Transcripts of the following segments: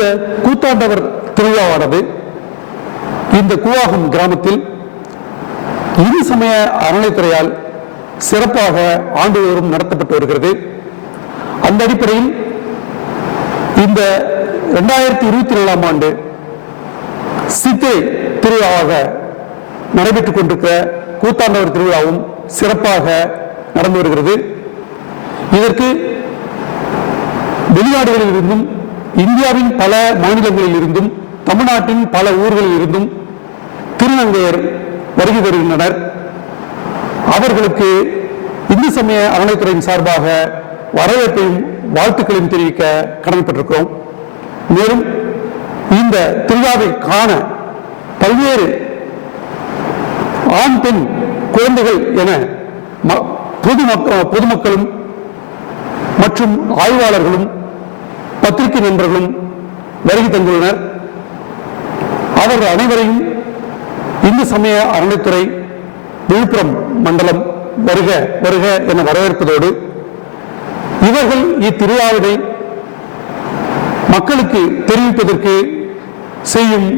இந்த கூத்தாண்டவர் திருவிழாவானது இந்த கூவாகம் கிராமத்தில் இந்து சமய அறநிலைத்துறையால் சிறப்பாக ஆண்டுதோறும் நடத்தப்பட்டு வருகிறது. அந்த அடிப்படையில் இந்த 2024ஆம் ஆண்டு சித்திரை திருவிழாவாக நடைபெற்றுக் கொண்டிருக்கிற கூத்தாண்டவர் திருவிழாவும் சிறப்பாக நடந்து வருகிறது. இதற்கு வெளிநாடுகளில் இருந்தும் இந்தியாவின் பல மாநிலங்களில் இருந்தும் தமிழ்நாட்டின் பல ஊர்களில் இருந்தும் திருநங்கையர் வருகை வருகின்றனர். அவர்களுக்கு இந்து சமய அறநிலைத்துறையின் சார்பாக வரவேற்பையும் வாழ்த்துக்களையும் தெரிவிக்க கடமைப்பட்டிருக்கிறோம். மேலும் இந்த திருவிழாவை காண பல்வேறு ஆண் பெண் குழந்தைகள் என பொதுமக்களும் மற்றும் ஆய்வாளர்களும் பத்திரிகை நண்பர்களும் வருகை தந்துள்ளனர். அவர்கள் அனைவரையும் இந்து சமய அறநிலைத்துறை விழுப்புரம் மண்டலம் வருக வருக என வரவேற்பதோடு இவர்கள் இத்திருவிழாவினை மக்களுக்கு தெரிவிப்பதற்கு செய்யும்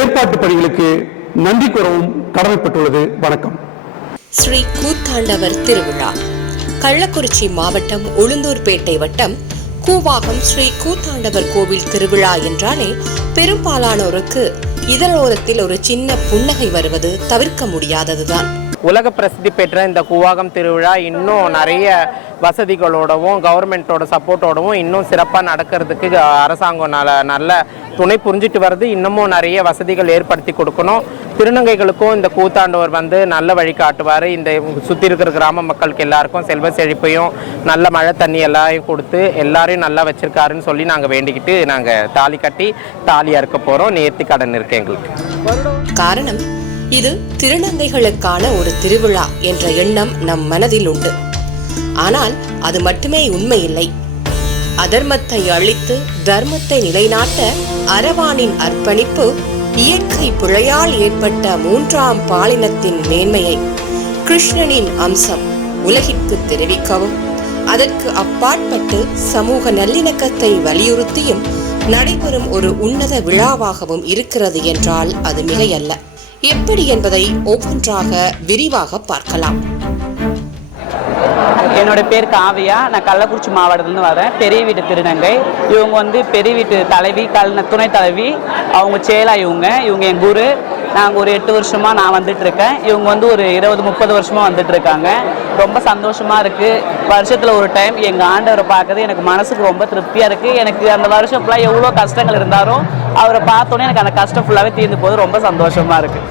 ஏற்பாட்டு பணிகளுக்கு நன்றி கூறவும் கடமைப்பட்டுள்ளது. வணக்கம். ஸ்ரீ கூத்தாண்டவர் திருவிழா கள்ளக்குறிச்சி மாவட்டம் உளுந்தூர்பேட்டை வட்டம் கூவாகம் ஸ்ரீ கூத்தாண்டவர் கோவில் திருவிழா என்றாலே பெரும்பாலானோருக்கு இதழோரத்தில் ஒரு சின்ன புன்னகை வருவது தவிர்க்க முடியாததுதான். உலக பிரசித்தி பெற்ற இந்த கூவாகம் திருவிழா இன்னும் நிறைய வசதிகளோடவும் கவர்மெண்ட்டோட சப்போர்ட்டோடவும் இன்னும் சிறப்பாக நடக்கிறதுக்கு அரசாங்கம் நல்ல துணை புரிஞ்சிட்டு வருது. இன்னமும் நிறைய வசதிகள் ஏற்படுத்தி கொடுக்கணும். திருநங்கைகளுக்கும் இந்த கூத்தாண்டவர் நல்ல வழி காட்டுவார். இந்த சுற்றி இருக்கிற கிராம மக்களுக்கு எல்லாருக்கும் செல்வ செழிப்பையும் நல்ல மழை தண்ணி எல்லாரையும் கொடுத்து எல்லாரையும் நல்லா வச்சிருக்காருன்னு சொல்லி நாங்கள் வேண்டிக்கிட்டு நாங்கள் தாலி கட்டி தாலி அறுக்க போகிறோம். நேர்த்தி கடன் இருக்கு எங்களுக்கு. காரணம், இது திருநங்கைகளுக்கான ஒரு திருவிழா என்ற எண்ணம் நம் மனதில் உண்டு. ஆனால் அது மட்டுமே உண்மை இல்லை. அதர்மத்தை அழித்து தர்மத்தை நிலைநாட்ட அரவானின் அர்ப்பணிப்பு இயற்கை பிழையால் ஏற்பட்ட 3ஆம் பாலினத்தின் மேன்மையை கிருஷ்ணனின் அம்சம் உலகிற்கு தெரிவிக்கவும் அதற்கு அப்பாற்பட்டு சமூக நல்லிணக்கத்தை வலியுறுத்தியும் நடைபெறும் ஒரு உன்னத விழாவாகவும் இருக்கிறது என்றால் அது மிகையல்ல. எப்படி என்பதை ஒவ்வொன்றாக விரிவாக பார்க்கலாம். என்னோட பேர் காவியா. நான் கள்ளக்குறிச்சி மாவட்டத்திலிருந்து வரேன். பெரிய வீட்டு திருநங்கை. இவங்க பெரிய வீட்டு தலைவி, துணை தலைவி. அவங்க சேலா. இவங்க என் குரு. நாங்கள் ஒரு 8 வருஷமாக நான் வந்துட்டு இருக்கேன். இவங்க ஒரு 20-30 வருஷமாக வந்துட்டு இருக்காங்க. ரொம்ப சந்தோஷமா இருக்கு. வருஷத்தில் ஒரு டைம் எங்கள் ஆண்டவரை பார்க்கறது எனக்கு மனசுக்கு ரொம்ப திருப்தியாக இருக்குது. எனக்கு அந்த வருஷம் ஃபுல்லாக எவ்வளோ கஷ்டங்கள் இருந்தாலும் அவரை பார்த்தோன்னே எனக்கு அந்த கஷ்டம் ஃபுல்லாகவே தீர்ந்து போது. ரொம்ப சந்தோஷமா இருக்கு.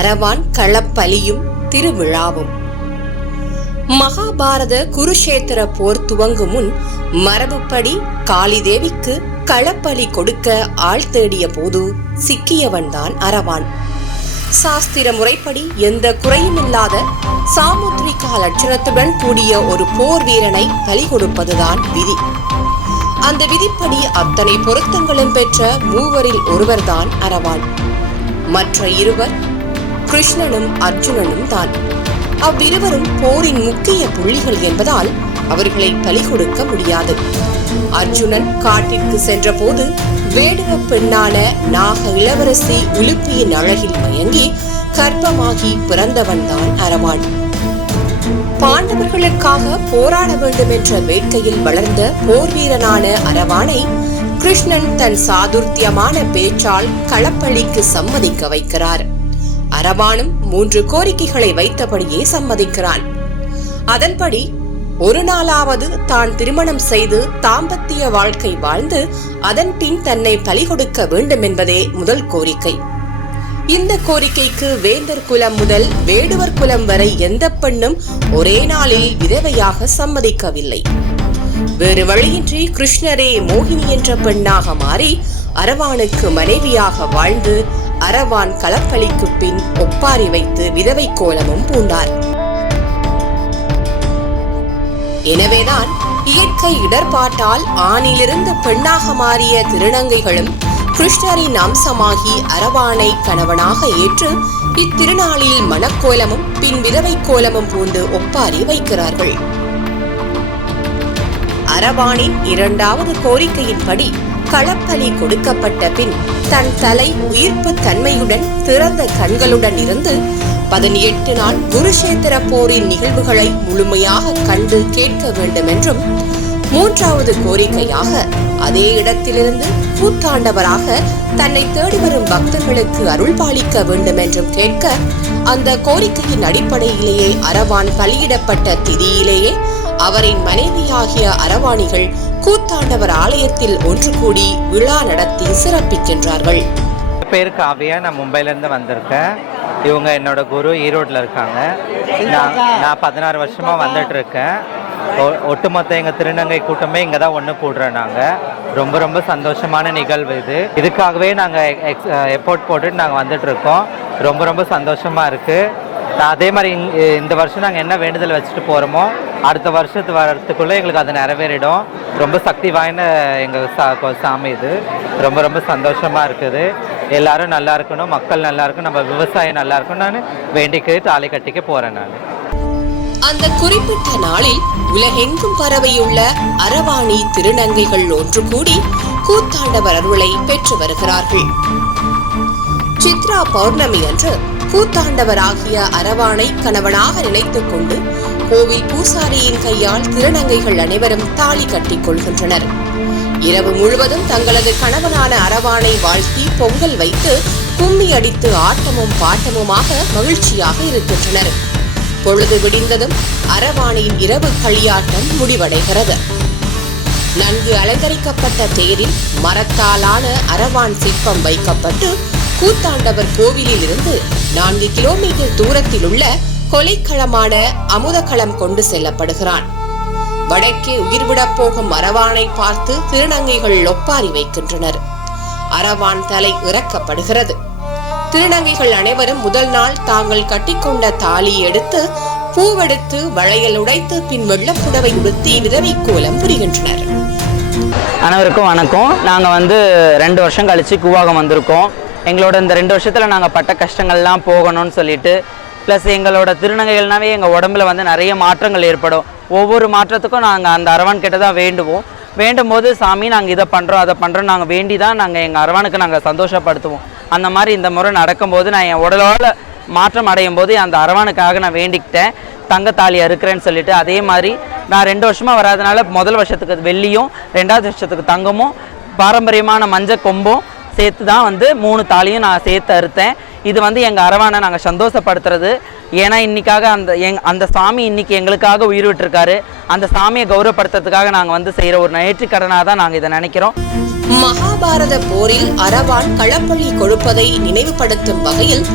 அரவான் களப்பலியும் திருவிழாவும். மகாபாரத குருஷேத்திர போர் துவங்கும் முன் மரபுப்படி காளி தேவிக்கு களப்பலி கொடுக்க ஆள் தேடிய போது சிக்கியவன் தான் அரவான். சாஸ்திர முறைப்படி எந்த குறையும் இல்லாத சாமுத்ரிகா லட்சணத்துடன் கூடிய ஒரு போர் வீரனை பலி கொடுப்பதுதான் விதி. அந்த விதிப்படி அத்தனை பொருத்தங்களும் பெற்ற மூவரில் ஒருவர்தான் அரவான். மற்ற இருவர் கிருஷ்ணனும் அர்ஜுனனும் தான். அவ்விருவரும் போரின் முக்கிய புள்ளிகள் என்பதால் அவர்களை பலி கொடுக்க முடியாது. அர்ஜுனன் காட்டிற்கு சென்ற போது வேடுவ பெண்ணான நாக இளவரசி உலுப்பியின் அழகில் மயங்கி கர்ப்பமாகி பிறந்தவன் தான் அரவான். பாண்டவர்களுக்காக போராட வேண்டும் என்ற வேட்கையில் வளர்ந்த போர் வீரனான அரவானை கிருஷ்ணன் தன் சாதுர்த்தியமான பேச்சால் களப்பலிக்கு சம்மதிக்க வைக்கிறார். அரவானும் 3 கோரிக்கைகளை வைத்தபடியே சம்மதிக்கிறான். அதன்படி ஒரு நாளாவது தான் திருமணம் செய்து தாம்பத்திய வாழ்க்கை வாழ்ந்து அதன் பின் தன்னை பலி கொடுக்க வேண்டும் என்பதே முதல் கோரிக்கை. இந்த கோரிக்கைக்கு வேந்தர் குலம் முதல் வேடுவர் குலம் வரை எந்த பெண்ணும் ஒரே நாளில் விதவையாக சம்மதிக்கவில்லை. வேறு வழியின்றி கிருஷ்ணரே மோகினி என்ற பெண்ணாக மாறி அரவானுக்கு மனைவியாக வாழ்ந்து அரவான் களப்பலிக்கு பின் ஒப்பாரி வைத்து விதவை கோலமும் பூண்டார். எனவேதான் இயற்கை இடர்பாட்டால் ஆணிலிருந்து பெண்ணாக மாறிய திருநங்கைகளும் கிருஷ்ணரின் அம்சமாகி அரவானை கணவனாக ஏற்று இத்திருநாளில் மணக்கோலமும் பின் விதவை கோலமும் பூண்டு ஒப்பாரி வைக்கிறார்கள். அரவானின் இரண்டாவது கோரிக்கையின்படி களப்பலி கொடுக்கப்பட்ட பின் தன் தலை உயிர்ப்பு தன்மையுடன் திறந்த கண்களுடன் இருந்து 18 நாள் குருஷேத்திர போரின் நிகழ்வுகளை முழுமையாக கண்டு கேட்க வேண்டும் என்றும், மூன்றாவது கோரிக்கையாக அதே இடத்திலிருந்து கூத்தாண்டவராக தன்னை தேடி வரும் பக்தர்களுக்கு அருள் பாலிக்க வேண்டும் என்றும் கேட்க, அந்த கோரிக்கையின் அடிப்படையிலேயே அரவான் பலியிடப்பட்ட திதியிலேயே அவரின் மனைவியாகிய அரவாணிகள் கூத்தாண்டவர் ஆலயத்தில் ஒன்று கூடி விழா நடத்தி சிறப்பிக்கின்றார்கள். பேர் காவியா, நான் மும்பையிலேருந்து வந்திருக்கேன். இவங்க என்னோட குரு ஈரோட்டில் இருக்காங்க. நான் 16 வருஷமாக வந்துட்டு இருக்கேன். ஒட்டுமொத்த எங்கள் திருநங்கை கூட்டமே இங்கே தான் ஒன்று கூடுறோம். நாங்கள் ரொம்ப சந்தோஷமான நிகழ்வு இது. இதுக்காகவே நாங்கள் எஃபோர்ட் போட்டுட்டு நாங்கள் வந்துட்டு இருக்கோம். ரொம்ப சந்தோஷமாக இருக்குது. அதே மாதிரி இந்த வருஷம் நாங்கள் என்ன வேண்டுதல் வச்சுட்டு போகிறோமோ அடுத்த வருஷத்து வரத்துக்குள்ளே எங்களுக்கு அது நிறைவேறிடும். ரொம்ப சக்தி வாய்ந்த எங்கள் சாமி இது. ரொம்ப சந்தோஷமாக இருக்குது. எல்லாரும் நல்லா இருக்கணும், மக்கள் நல்லா இருக்கணும், நம்ம விவசாயம் நல்லா இருக்கணும். நான் வேண்டிக்கு தாலி கட்டிக்க போகிறேன். நான் அந்த குறிப்பிட்ட நாளில் உலகெங்கும் பரவியுள்ள அரவாணி திருநங்கைகள் ஒன்று கூடி கூத்தாண்டவர் அருளை பெற்று வருகிறார்கள். சித்ரா பௌர்ணமி அன்று கூத்தாண்டவராகிய அரவானை கணவனாக நினைத்துக் கொண்டு கோவில் பூசாரியின் கையால் திருநங்கைகள் அனைவரும் தாலி கட்டிக் கொள்கின்றனர். இரவு முழுவதும் தங்களது கணவனான அரவானை வாழ்த்தி பொங்கல் வைத்து கும்மி அடித்து ஆட்டமும் பாட்டமுமாக மகிழ்ச்சியாக இருக்கின்றனர். பொழுது விடிந்ததும் அரவானின் இரவு களியாட்டம் முடிவடைகிறது. நன்கு அலங்கரிக்கப்பட்ட தேரில் மரத்தாலான அரவான் சிற்பம் வைக்கப்பட்டு கூத்தாண்டவர் கோவிலில் இருந்து 4 கிலோமீட்டர் தூரத்தில் உள்ள கொலைக்களமான அமுதக்களம் கொண்டு செல்லப்படுகிறான். வடக்கே உயிர்விடப் போகும் அரவானை பார்த்து திருநங்கைகள் ஒப்பாரி வைக்கின்றனர். அரவான் தலை இறக்கப்படுகிறது. திருநங்கைகள் அனைவரும் முதல் நாள் தாங்கள் கட்டிக்கொண்ட தாலியை எடுத்து பூவெடுத்து வளையல் உடைத்து பின் வெள்ளப்புடவை உடுத்தி விதவை கோலம் புரிகின்றனர். அனைவருக்கும் வணக்கம். நாங்கள் 2 வருஷம் கழிச்சு கூவாகம் வந்திருக்கோம். எங்களோட இந்த 2 வருஷத்தில் நாங்கள் பட்ட கஷ்டங்கள்லாம் போகணும்னு சொல்லிட்டு, ப்ளஸ் எங்களோட திருநங்கைகள்னாவே எங்கள் உடம்புல நிறைய மாற்றங்கள் ஏற்படும். ஒவ்வொரு மாற்றத்துக்கும் நாங்கள் அந்த அரவான் கிட்ட தான் வேண்டும் போது சாமி நாங்கள் இதை பண்ணுறோம் அதை பண்ணுறோம் நாங்கள் வேண்டி தான் நாங்கள் எங்கள் அரவானுக்கு நாங்கள் சந்தோஷப்படுத்துவோம். அந்த மாதிரி இந்த முறை நடக்கும்போது நான் என் உடலோட மாற்றம் அடையும் போது அந்த அரவானுக்காக நான் வேண்டிக்கிட்டேன், தங்கத்தாலி அறுக்கிறேன்னு சொல்லிட்டு. அதே மாதிரி நான் 2 வருஷமாக வராதனால முதல் வருஷத்துக்கு வெள்ளியும் 2வது வருஷத்துக்கு தங்கமும் பாரம்பரியமான மஞ்சள் கொம்பும் சேர்த்து தான் 3 தாலியும் நான் சேர்த்து அறுத்தேன். இது எங்கள் அரவானை நாங்கள் சந்தோஷப்படுத்துறது. ஏன்னா இன்னைக்காக அந்த சாமி இன்னைக்கு எங்களுக்காக உயிர் விட்டுருக்காரு. அந்த சாமியை கௌரவப்படுத்துறதுக்காக நாங்கள் செய்கிற ஒரு நேர்த்திக்கடனாக தான் நாங்கள் இதை நினைக்கிறோம். மகாபாரத போரில் அரவான் களப்பலி கொடுப்பதை நினைவுபடுத்தும் வகையில்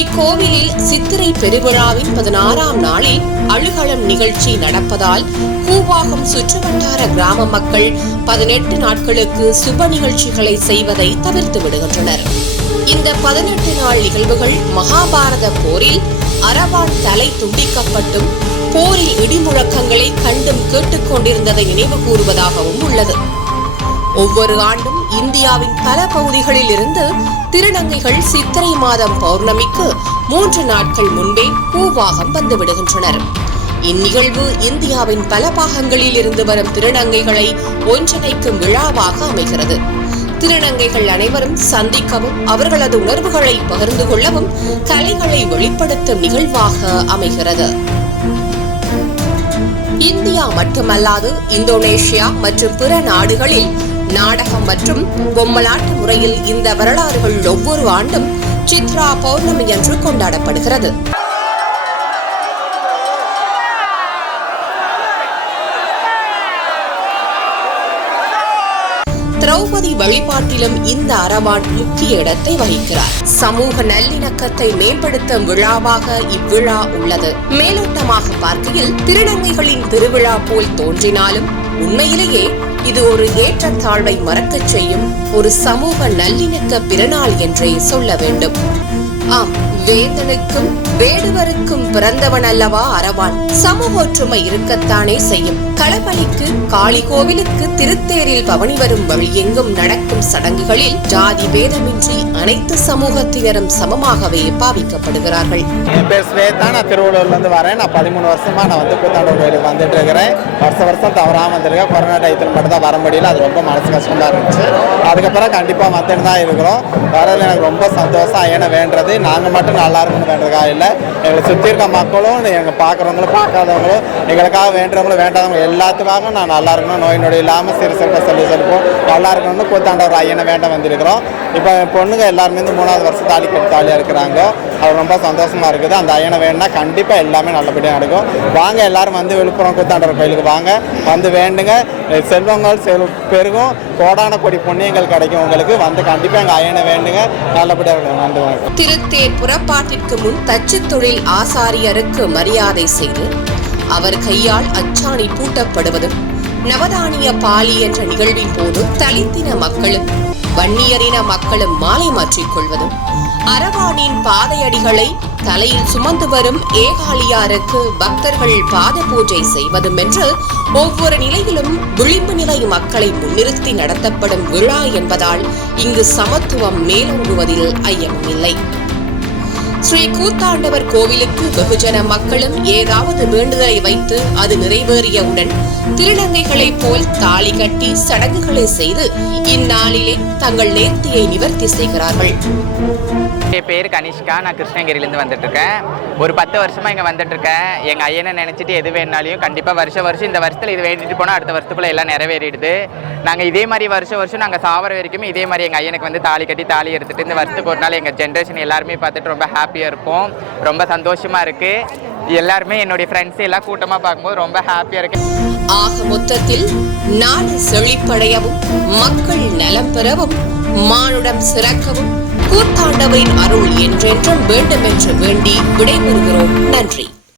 இக்கோவிலில் சித்திரை பெருவிழாவின் 16ஆம் நாளில் அழுகலம் நிகழ்ச்சி நடப்பதால் கூவாகம் சுற்றுவட்டார கிராம மக்கள் 18 நாட்களுக்கு சுப நிகழ்ச்சிகளை செய்வதை தவிர்த்து விடுகின்றனர். இந்த 18 நாள் நிகழ்வுகள் மகாபாரத போரில் அரவான் தலை துண்டிக்கப்பட்டும் போரில் இடிமுழக்கங்களை கண்டும் கேட்டுக்கொண்டிருந்ததை நினைவு கூறுவதாகவும் உள்ளது. ஒவ்வொரு ஆண்டும் இந்தியாவின் பல பகுதிகளில் இருந்து திருநங்கைகள் சித்திரை மாதம் பௌர்ணமிக்கு 3 நாட்கள் முன்பே கூவாகம் வந்துவிடுகின்றனர். இந்நிகழ்வு இந்தியாவின் பல பாகங்களில் இருந்து வரும் திருநங்கைகளை ஒன்றிணைக்கும் விழாவாக அமைகிறது. திருநங்கைகள் அனைவரும் சந்திக்கவும் அவர்களது உணர்வுகளை பகிர்ந்து கொள்ளவும் கலைகளை வெளிப்படுத்தும் நிகழ்வாக அமைகிறது. இந்தியா மட்டுமல்லாது இந்தோனேஷியா மற்றும் பிற நாடுகளில் நாடகம் மற்றும் பொம்மலாட்ட முறையில் இந்த வரலாறுகள் ஒவ்வொரு ஆண்டும் சித்ரா பௌர்ணமி என்று கொண்டாடப்படுகிறது. திரௌபதி வழிபாட்டிலும் இந்த அரவான் முக்கிய இடத்தை வகிக்கிறார். சமூக நல்லிணக்கத்தை மேம்படுத்தும் விழாவாக இவ்விழா உள்ளது. மேலோட்டமாக பார்க்கையில் திருநங்கைகளின் திருவிழா போல் தோன்றினாலும் உண்மையிலேயே இது ஒரு ஏற்றத்தாழ்வை மறக்கச் செய்யும் ஒரு சமூக நல்லிணக்க பிறநாள் என்றே சொல்ல வேண்டும். ஆம், வேந்தனுக்கும் வேடுவருக்கும் பிறந்தவன் அல்லவா அரவான். சமூக ஒற்றுமை இருக்கத்தானே செய்யும். களப்பலிக்கு, காளி கோவிலுக்கு, திருத்தேரில் பவனி வரும் வழியெங்கும் நடக்கும் சடங்குகளில் ஜாதி பேதமின்றி அனைத்து சமூகத்தினரும் சமமாகவே பாவிக்கப்படுகிறார்கள். என் பேர் ஸ்வேதா, நான் திருவள்ளூர்ல இருந்து வரேன். நான் 13 வருஷமா நான் கூத்தாண்டவர் கோயிலுக்கு வந்துட்டு இருக்கிறேன். வருஷம் தவறாம வந்திருக்கேன். கொரோனா டயத்தில் மட்டும் தான் வர முடியல. அது ரொம்ப மனசு கஷ்டமா இருந்துச்சு. அதுக்கப்புறம் கண்டிப்பா வந்துட்டு தான் இருக்கிறோம். வரதுல எனக்கு ரொம்ப சந்தோஷம். ஏன்னா வேண்டது நாங்கள் மட்டும் நல்லா இருக்கணும்னு வேண்டதுக்காக இல்லை, எங்களை சுற்றி இருக்க மக்களும், எங்கள் பார்க்குறவங்களும் பார்க்காதவங்களும், எங்களுக்காக வேண்டுறவங்களும் வேண்டாதவங்க எல்லாத்துக்காகவும் நான் நல்லா இருக்கணும், நோய் நொடி இல்லாமல் சிறு செல்வம் நல்லா இருக்கணும்னு கூத்தாண்டவர் ஐயனை வேண்ட வந்திருக்கிறோம். இப்போ பொண்ணுங்க எல்லாருமே 3வது வருஷம் தாலி கட்டி தாலியாக இருக்கிறாங்க. அது ரொம்ப சந்தோஷமாக இருக்குது. அந்த ஐயனை வேணுன்னா கண்டிப்பாக எல்லாமே நல்லபடியாக நடக்கும். வாங்க எல்லாரும் வந்து விழுப்புரம் கூத்தாண்டவர் கோயிலுக்கு வாங்க, வந்து வேண்டுங்க. செல்வங்கள் பெருகும், கோடான கோடி புண்ணியங்கள் கிடைக்கும் உங்களுக்கு. வந்து கண்டிப்பாக எங்கள் ஐயனை வேண்டுங்க, நல்லபடியாக இருக்கும். நன்றி. திருத்தேர் புறப்பாட்டிற்கு முன் தச்சு தொழில் ஆசாரியருக்கு மரியாதை செய்து அவர் கையால் அச்சாணி பூட்டப்படுவதும், நவதானிய பாலி என்ற நிகழ்வின் போது தலித்தின மக்களும் வன்னியரின மக்களும் மாலை மாற்றிக் கொள்வதும், அரவானின் பாதையடிகளை தலையில் சுமந்து வரும் ஏகாலியாருக்கு பக்தர்கள் பாத பூஜை செய்வதும் என்று ஒவ்வொரு நிலையிலும் விளிம்பு நிலை மக்களை முன்னிறுத்தி நடத்தப்படும் விழா என்பதால் இங்கு சமத்துவம் மேலோங்குவதில் ஐயமில்லை. ஸ்ரீ கூத்தாண்டவர் கோவிலுக்கு வெகுஜன மக்களும் ஏதாவது வேண்டுதலை வைத்து அது நிறைவேறியவுடன் திருநங்கைகளைப் போல் தாலி கட்டி சடங்குகளை செய்து இந்நாளிலே தங்கள் நேர்த்தியை நிவர்த்தி செய்கிறார்கள். என் பேர் கனிஷ்கா, நான் கிருஷ்ணகிரியிலேருந்து வந்துட்டு இருக்கேன். ஒரு 10 வருஷமா இங்கே வந்துட்டு இருக்கேன். எங்கள் ஐயனை நினச்சிட்டு எது வேணாலையும் கண்டிப்பாக வருஷம் இந்த வருஷத்தில் இது வேண்டிட்டு போனால் அடுத்த வருஷத்துக்குள்ளே எல்லாம் நிறைவேறிடுது. நாங்கள் இதே மாதிரி வருஷம் நாங்கள் சாவர வரைக்கும் இதே மாதிரி எங்கள் ஐயனுக்கு வந்து தாலி கட்டி தாலி எடுத்துகிட்டு இந்த வருஷத்துக்கு ஒரு நாள் எங்கள் ஜென்ரேஷன் எல்லாருமே பார்த்துட்டு ரொம்ப ஹாப்பியாக இருப்போம். ரொம்ப சந்தோஷமாக இருக்குது. எல்லாருமே என்னுடைய ஃப்ரெண்ட்ஸ் எல்லாம் கூட்டமாக பார்க்கும்போது ரொம்ப ஹாப்பியாக இருக்கு. ஆக மொத்தத்தில் நாடு செழிப்படையவும், மக்கள் நலம் பெறவும், மானுடம் சிறக்கவும் கூத்தாண்டவரின் அருள் என்றென்றும் வேண்டும் என்று வேண்டி விடைபெறுகிறோம். நன்றி.